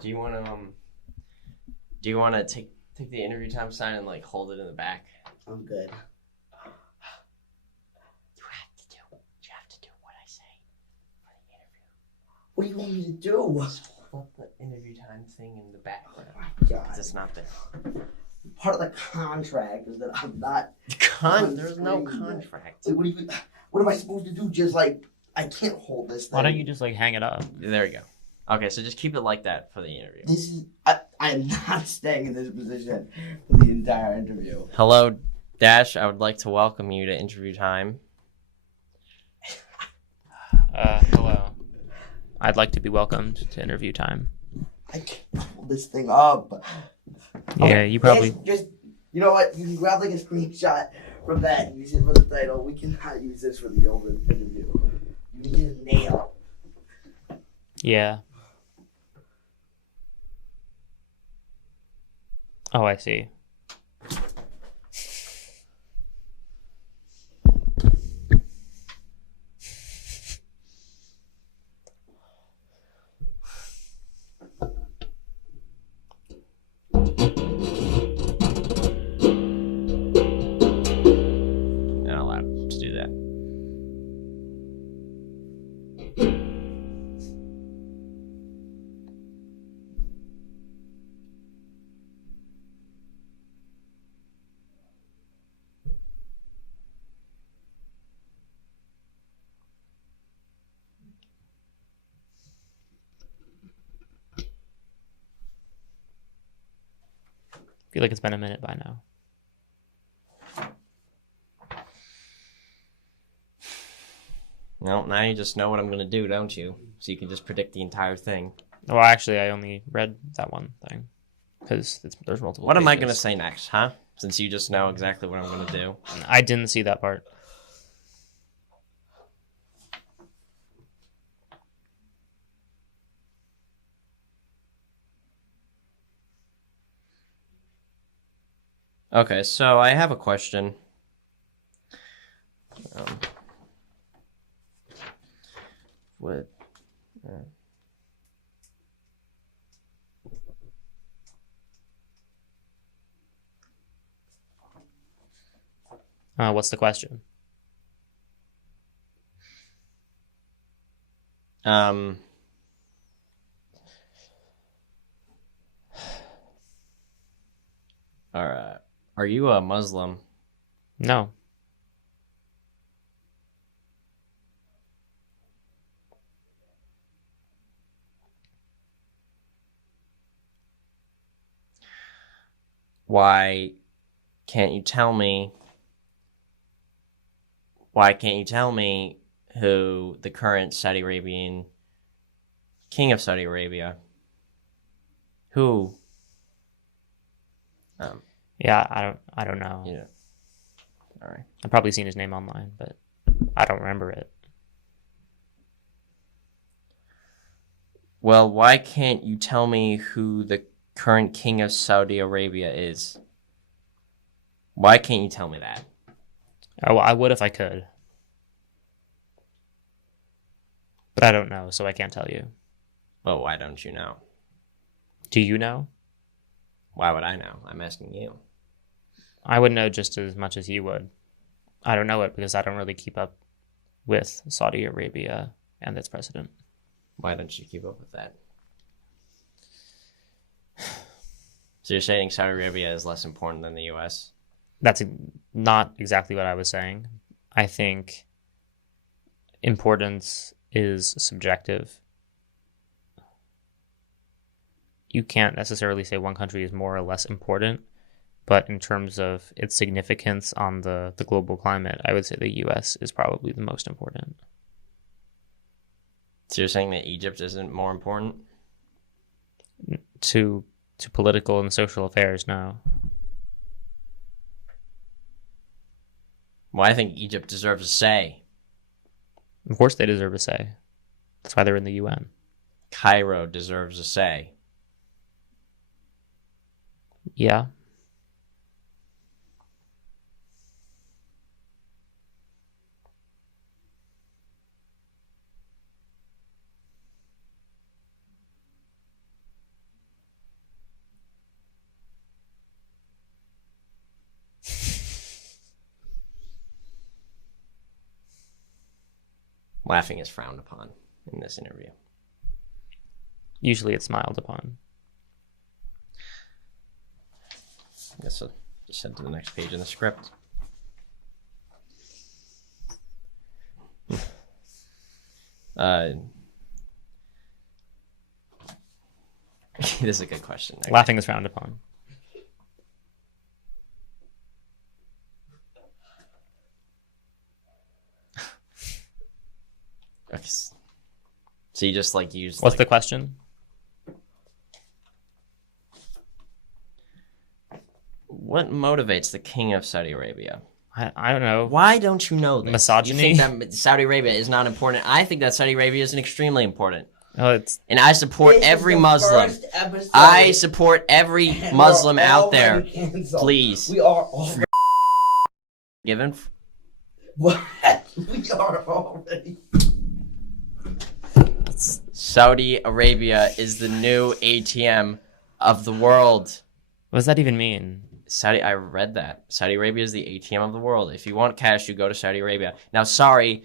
Do you want to take the interview time sign and like hold it in the back? I'm good. You have to do what I say for the interview. What do you want me to do? Just hold up the interview time thing in the background. Oh my God. Because it's not there. Part of the contract is that I'm not. There's no contract. Like, what am I supposed to do? Just like, I can't hold this thing. Why don't you just like hang it up? There you go. Okay, so just keep it like that for the interview. I am not staying in this position for the entire interview. Hello, Dash. I would like to welcome you to interview time. Hello. I'd like to be welcomed to interview time. I can't hold this thing up. Yeah, you probably... Just, you know what? You can grab like a screenshot from that and use it for the title. We cannot use this for the open interview. You need a nail. Yeah. Oh, I see. Not allowed to do that. I feel like it's been a minute by now. Well, now you just know what I'm going to do, don't you? So you can just predict the entire thing. Well, actually, I only read that one thing because there's multiple. What am I going to pages. say next, huh? Since you just know exactly what I'm going to do. I didn't see that part. Okay, so I have a question. What? What's the question? All right. Are you a Muslim? No. Why can't you tell me who the current Saudi Arabian king of Saudi Arabia? Who? Yeah, I don't know. Yeah. All right. I've probably seen his name online, but I don't remember it. Well, why can't you tell me who the current king of Saudi Arabia is? Why can't you tell me that? Oh, I would if I could. But I don't know, so I can't tell you. Well, why don't you know? Do you know? Why would I know? I'm asking you. I would know just as much as you would. I don't know it because I don't really keep up with Saudi Arabia and its president. Why don't you keep up with that? So you're saying Saudi Arabia is less important than the U.S.? That's not exactly what I was saying. I think importance is subjective. You can't necessarily say one country is more or less important, but in terms of its significance on the global climate, I would say the U.S. is probably the most important. So you're saying that Egypt isn't more important? To political and social affairs, no. Well, I think Egypt deserves a say. Of course they deserve a say. That's why they're in the UN. Cairo deserves a say. Yeah. Laughing is frowned upon in this interview. Usually it's smiled upon. I guess I'll just head to the next page in the script. This is a good question. Okay. Laughing is frowned upon. Okay. So you just like use. What's the question? What motivates the king of Saudi Arabia? I don't know. Why don't you know this? Misogyny? You think that Saudi Arabia is not important? I think that Saudi Arabia is extremely important. Oh, it's And I support This is every the Muslim. first episode, I support every and Muslim we're out there. already canceled. Please. We are already. Given. What? We are already. Saudi Arabia is the new ATM of the world. what does that even mean? I read that. Saudi Arabia is the ATM of the world. If you want cash, you go to Saudi Arabia. Now, sorry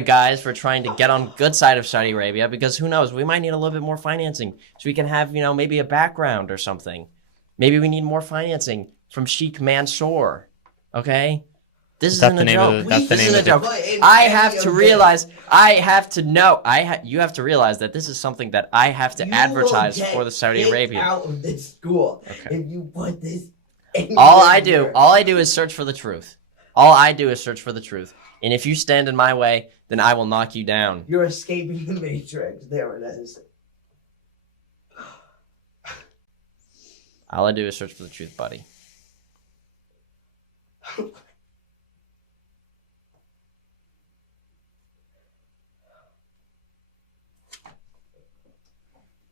guys for trying to get on good side of Saudi Arabia, because who knows, we might need a little bit more financing so we can have, maybe a background or something. Maybe we need more financing from Sheikh Mansour. Okay? This Is that isn't the a name joke. of the- that's the This name isn't a of the- joke. I have to realize, you have to realialize that this is something that I have to You advertise will get for the Saudi kicked Arabia. out of this school Okay. if you put this. All I do is search for the truth. All I do is search for the truth. And if you stand in my way, then I will knock you down. You're escaping the matrix. There it is. All I do is search for the truth, buddy.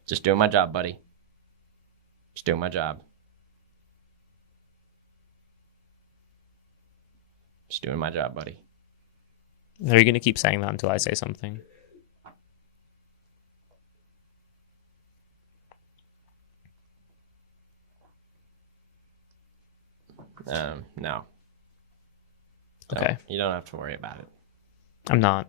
Just doing my job, buddy. Just doing my job. Just doing my job, buddy. Are you going to keep saying that until I say something? No. Okay. You don't have to worry about it. I'm not.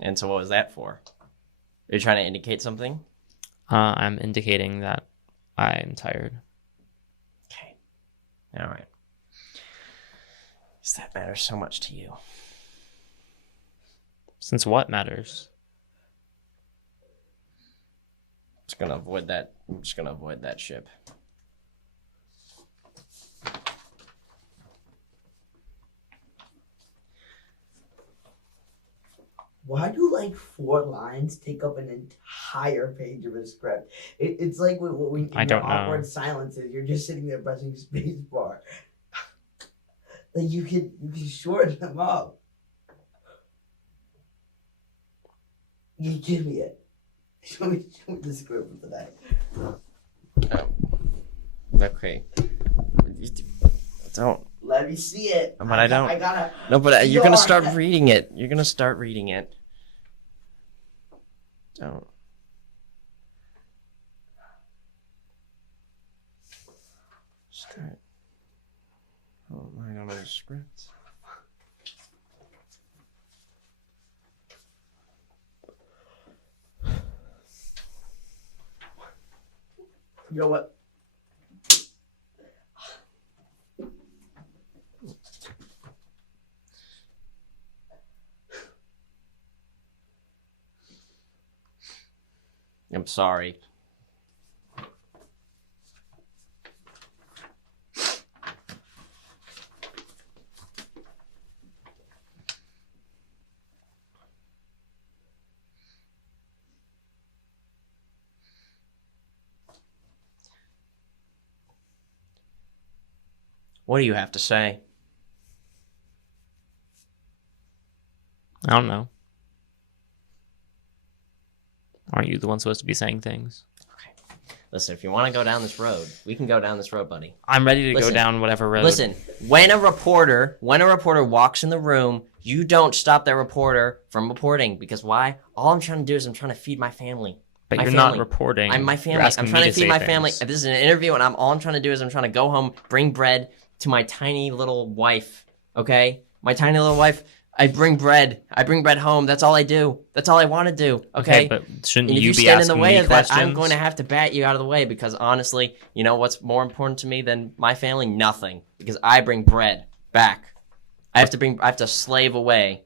And so what was that for? Are you trying to indicate something? I'm indicating that I'm tired. Okay. All right. Does that matter so much to you? Since what matters? I'm just gonna avoid that ship. Why do like 4 lines take up an entire page of a script? It's like when I don't know. awkward silences, you're just sitting there pressing space bar. Like you can shorten them up. You give me it. Show me the script for today. Okay. Don't. Let me see it. But I don't. I gotta. No, but you're gonna start Your- reading it. You're gonna start reading it. Don't. Start. Oh, I don't know the script. You know what? I'm sorry. What do you have to say? I don't know. Aren't you the one supposed to be saying things? Listen, if you want to go down this road, we can go down this road, buddy. I'm ready to Listen, go down whatever road. Listen, when a reporter walks in the room, you don't stop that reporter from reporting, because why? All I'm trying to do is I'm trying to feed my family. But My you're not family. reporting. I'm my You're family. I'm asking me trying to feed say my family. things. This is an interview, and all I'm trying to do is I'm trying to go home, bring bread to my tiny little wife. Okay, my tiny little wife. I bring bread. I bring bread home. That's all I do. That's all I want to do. Okay. But shouldn't And if you you be stand in the asking way me of that, questions? I'm going to have to bat you out of the way because honestly, you know what's more important to me than my family? Nothing. Because I bring bread back. I have to slave away,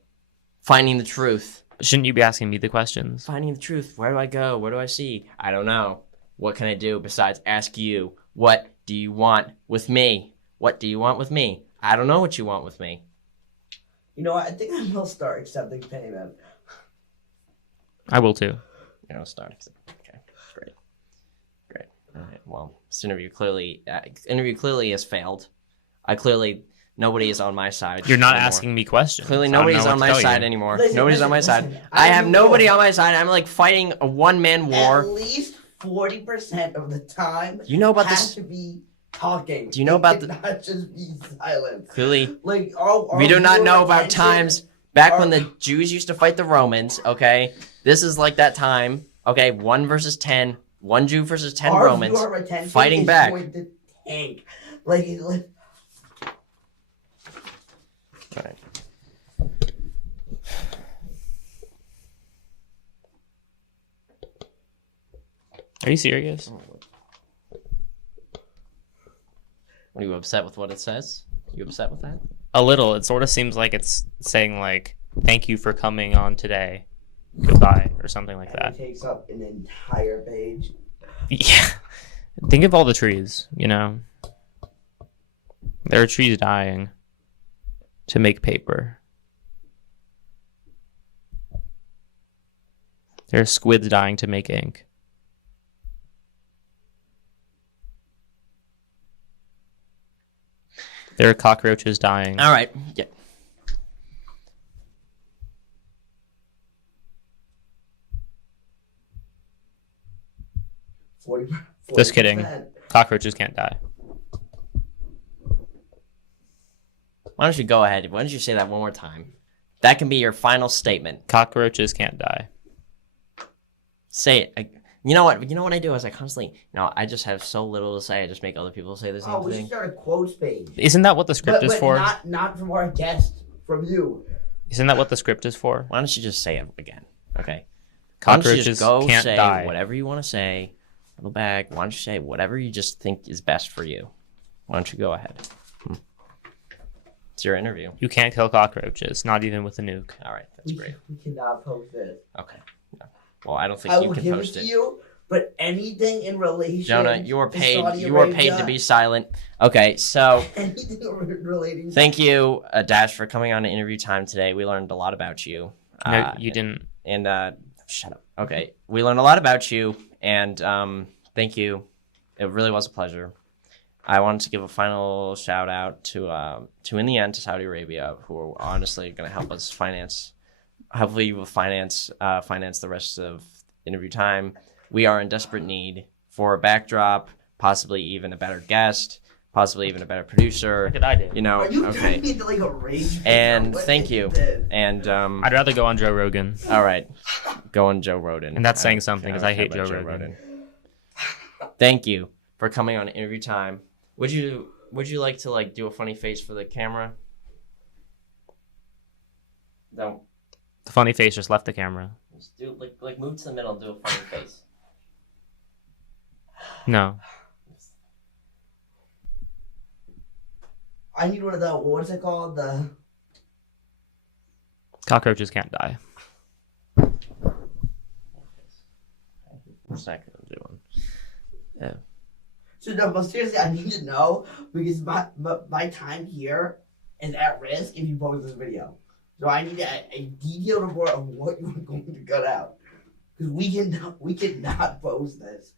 finding the truth. Shouldn't you be asking me the questions? Finding the truth. Where do I go? What do I see? I don't know. What can I do besides ask you? What do you want with me? What do you want with me? I don't know what you want with me. You know what? I think I will start accepting payment. I will too. I'll start. Okay, great. All right. Well, this interview clearly has failed. Nobody is on my side. You're not anymore. asking me questions. Clearly, I don't nobody's know on what my to tell side you. anymore. Listen, Nobody's on my listen. side. I have I nobody know. on my side. I'm like fighting a one-man war. At least 40% of the time, You know about has this? to be talking. Do you know It about the? cannot just be silent. Clearly, Like we do not know about attention- times back our- when the Jews used to fight the Romans. Okay, this is like that time. Okay, 1 versus 10, 1 Jew versus 10 our Romans. viewer retention fighting is back. going to tank. Like All right. Are you serious? Are you upset with what it says? You upset with that? A little. It sort of seems like it's saying like, "Thank you for coming on today. Goodbye," or something like that. it takes up an entire page. Yeah. Think of all the trees, you know. There are trees dying to make paper. There are squids dying to make ink. There are cockroaches dying. All right. Yeah. Just kidding. Cockroaches can't die. Why don't you go ahead? Why don't you say that one more time? That can be your final statement. Cockroaches can't die. Say it. You know what? You know what I do is I constantly. I just have so little to say. I just make other people say the same Oh, we should thing. start a quotes page. Isn't that what the script But is for? not from our guest, from you. Isn't that what the script is for? Why don't you just say it again? Okay. Why don't you Cockroaches just go can't say die. whatever you want to say. Little bag. Why don't you say whatever you just think is best for you? Why don't you go ahead? It's your interview. You can't kill cockroaches, not even with a nuke. All right, that's great. We cannot post it. Okay. No. Well, I don't think I you will can give post it it. to you, but anything in relation Jonah, you are to paid. Saudi You are paid to Arabia, be silent. Okay, so anything relating to thank you, Dash, for coming on to Interview Time today. We learned a lot about you. No, you didn't. And shut up. Okay, we learned a lot about you, and thank you. It really was a pleasure. I wanted to give a final shout out to in the end to Saudi Arabia, who are honestly going to help us finance. Hopefully, you will finance the rest of Interview Time. We are in desperate need for a backdrop, possibly even a better guest, possibly even a better producer. What did I do? You know, Are you okay. turning me into like a rage? And What thank did you. did? And I'd rather go on Joe Rogan. all right, go on Joe Rogan. And that's saying I don't- something, 'cause don't I hate care about Joe Rogan. Thank you for coming on Interview Time. Would you like to do a funny face for the camera? No. The funny face just left the camera. Just do like move to the middle and do a funny face. No. I need one of the what's it called? The Cockroaches can't die. What's that gonna do one? Yeah. so no, but seriously, I need to know because my time here is at risk if you post this video. So I need a detailed report of what you're going to cut out because we cannot post this.